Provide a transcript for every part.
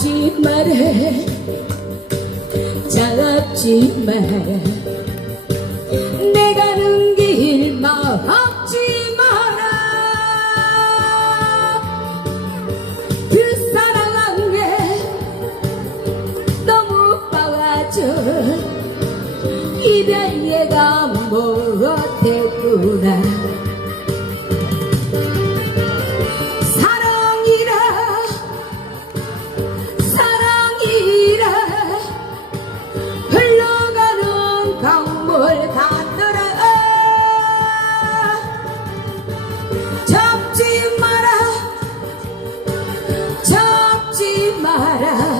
잡지 마라 잡지 마라 내가 가는 길 막지 마라 그 사랑한 게 너무 빠져. 이별 예감 못했 잡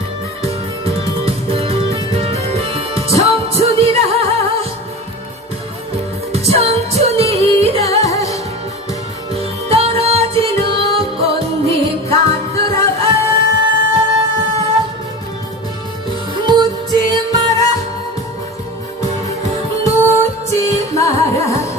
para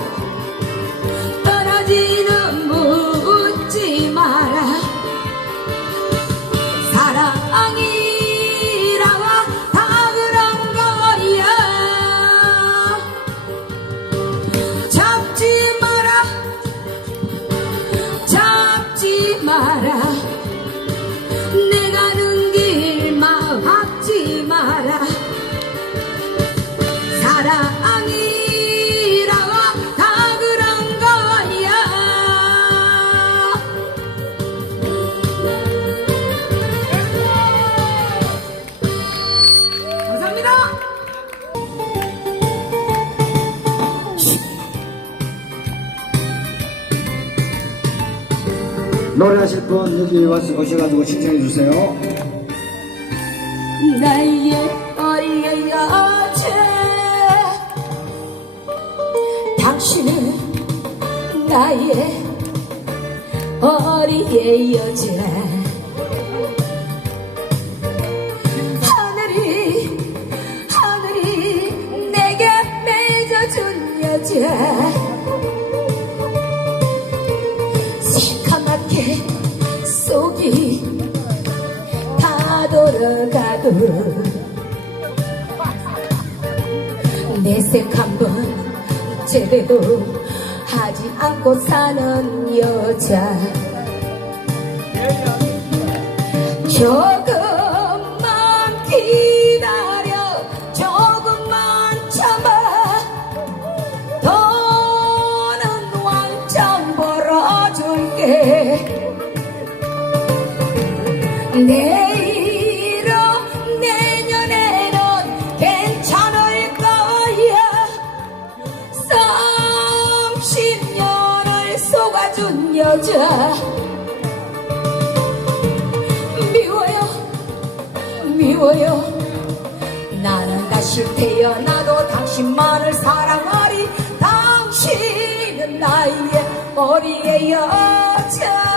노래하실 분 여기 와서 오셔가지고 신청해 주세요. 나의 어리의 여자 당신은 나의 어리의 여자 하늘이 하늘이 내게 맺어준 여자 내색 한번 제대로 하지 않고 사는 여자. 조금만 기다려 조금만 참아. 더는 왕창 벌어줄게. 내 속아준 여자. 미워요 미워요. 나는 다시 태어나도 당신만을 사랑하리. 당신은 나의 어리의 여자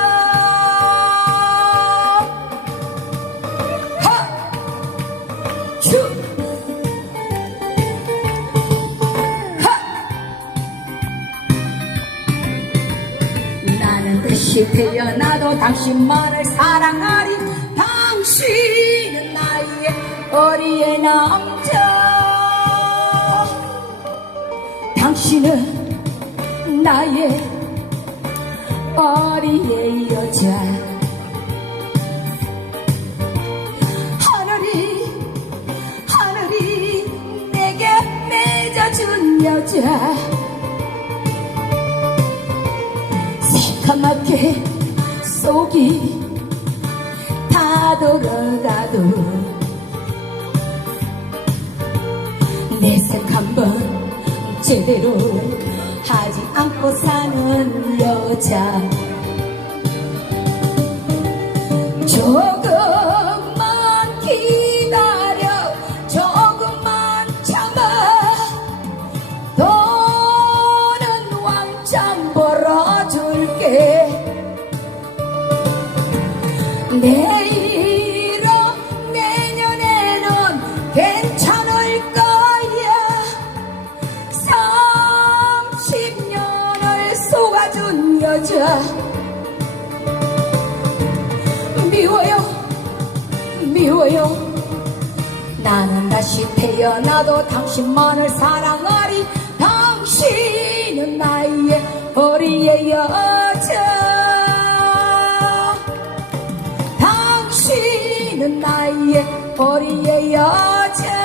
다시 태어나도 당신만을 사랑하리. 당신은 나의 어리의 남자 당신은 나의 어리의 여자. 하늘이 하늘이 내게 맺어준 여자 까맣게 속이 다 돌아가도 내색 한번 제대로 하지 않고 사는 여자 여자. 미워요. 미워요. 나는 다시 태어나도 당신만을 사랑하리. 당신은 나의 어리의 여자. 당신은 나의 어리의 여자